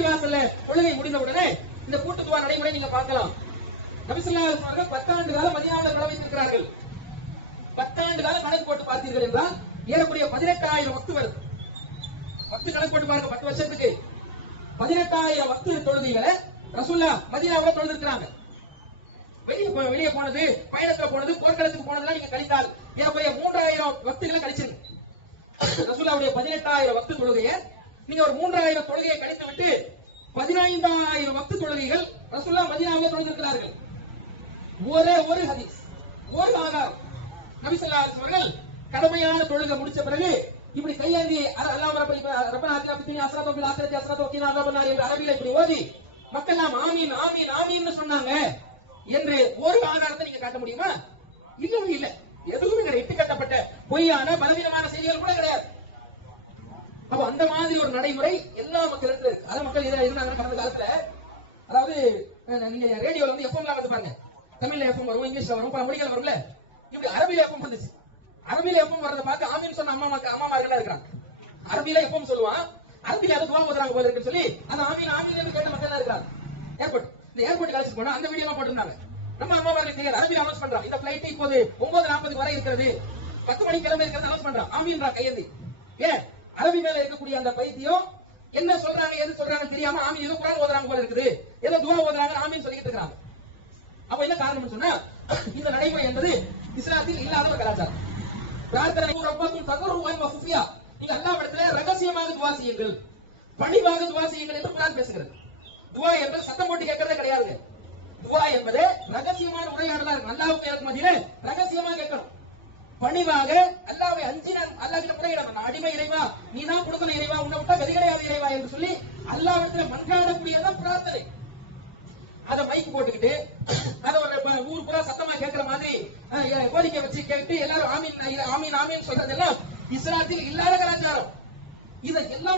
வாசல்ல தொழுகை முடிந்த உடனே இந்த கூட்டுத்துவா நடைமுறை நீங்க பார்க்கலாம். நபிசுல்லா அவர்கள் பத்தாண்டு காலம் மதியாவில் கடை வைத்திருக்கிறார்கள். பத்தாண்டு காலம் கணக்கு போட்டு பார்த்தீர்கள் என்றால் ஏறக்கூடிய பதினெட்டாயிரம் வக்து வருது வக்து கணக்கு போட்டு பாருங்க பத்து வருஷத்துக்கு. பதினெட்டாயிரம் வக்து தொழுதிகளை ரசுல்லா மதியாவில் தொழுதிருக்கிறாங்க. வெளியே போ- வெளியே போனது பயணத்துல போனது போர்க்களத்துக்கு போனதுலாம் நீங்க கழித்தால் ஏறக்குறைய மூன்றாயிரம் வக்துகளை கழிச்சிருக்கு ரசுல்லாவுடைய பதினெட்டாயிரம் வக்து தொழுகையை நீங்க ஒரு மூன்றாயிரம் தொழுகையை கழித்து விட்டு பதினைந்தாயிரம் பக்து தொழுகைகள் ரசுல்லா மதினாவே தொழுதிருக்கிறார்கள். ஒரே ஒரு ஹதீஸ் ஒரு ஆதாரம். நபிசல்லா அவர்கள் கடுமையான தொழுகை முடிச்ச பிறகு இப்படி கையேந்தி அல்லாம ரப்பன் ஆத்தியாபித்தினி அசரத்தோக்கில் ஆசிரத்தி அசரத்தோக்கினா அல்லாமன்னார் என்று அரபியில் இப்படி ஓதி மக்கள் எல்லாம் ஆமீன் ஆமீன் ஆமீன் சொன்னாங்க என்று ஒரு ஆதாரத்தை நீங்க காட்ட முடியுமா? இன்னும் இல்ல. எதுவுமே கிடையாது. இட்டு கட்டப்பட்ட பொய்யான பலவீனமான செய்திகள் கூட கிடையாது. அப்ப அந்த மாதிரி ஒரு நடைமுறை எல்லா மக்களுக்கும் இருக்கு. அத மக்கள் இதை இருந்தாங்க கடந்த காலத்துல. அதாவது நீங்க ரேடியோல வந்து எஃப்எம்லாம் வந்து பாருங்க. தமிழ்ல எஃப்எம் வரும் இங்கிலீஷ்ல வரும் பல மொழிகள் வரும்ல. இப்படி அரபியில எஃப்எம் வந்துச்சு. அரபியில எஃப்எம் வரதை பார்த்து ஆமீன் சொன்ன அம்மா மக்கள் அம்மாமார்கள் இருக்கிறாங்க. அரபில எஃப்எம் சொல்லுவான். அரபியில அது துவா போதுறாங்க போல இருக்குன்னு சொல்லி அந்த ஆமீன் ஆமீன் கேட்ட மக்கள் இருக்கிறாங்க. ஏர்போர்ட் இந்த ஏர்போர்ட் கழிச்சு போனா அந்த வீடியோ போட்டிருந்தாங்க. நம்ம அம்மாமார்கள் தெரியாது அரபில அனௌன்ஸ் பண்றான் இந்த பிளைட் இப்போது ஒன்பது நாற்பது வரை இருக்கிறது. பத்து மணி கிளம்பி இருக்கிறது அனௌன்ஸ் பண்றான் ஆமீன்றா கையேந்தி ஏன்? அரபி மேல இருக்கக்கூடிய அந்த பைத்தியம் என்ன சொல்றாங்க எது சொல்றாங்க தெரியாம ஆமீன் ஏதோ குரான் ஓதுறாங்க போல இருக்குது. ஏதோ துவா ஓதுறாங்க ஆமீன் சொல்லிட்டு இருக்காங்க அப்ப என்ன காரணம் சொன்னா இந்த நடைமுறை என்பது இஸ்லாத்தில் இல்லாத ஒரு கலாச்சாரம். பிரார்த்தனை ரப்பக்கும் தகருவாய் மஃபியா நீங்க அல்லாஹ் இடத்துல ரகசியமாக துவா செய்யுங்கள். பணிவாக துவா செய்யுங்கள் என்று குரான் பேசுகிறது. துவா என்பது சத்தம் போட்டு கேட்கறதே கிடையாது துவா என்பது ரகசியமான உரையாடலா இருக்கு அல்லாவுக்கு எனக்கு மத்தியில ரகசியமா கேட்கணும். பணிவாக அல்லாவை அஞ்சினான் அல்லாஹ் கிட்ட முறையிடணும் அடிமை இறைவா நீ தான் கொடுக்கணும் இறைவா உன்னை விட்டா கதி கிடையாது இறைவா என்று சொல்லி அல்லாவிடத்துல மன்றாடக்கூடியதான் பிரார்த்தனை. அத மைக் போட்டுக்கிட்டு அத ஒரு ஊர் பூரா சத்தமா கேட்கிற மாதிரி கோரிக்கை வச்சு கேட்டு எல்லாரும் ஆமீன் ஆமீன் ஆமீன் சொல்றதெல்லாம் இஸ்லாத்தில் இல்லாத கலாச்சாரம். இதை எல்லாம்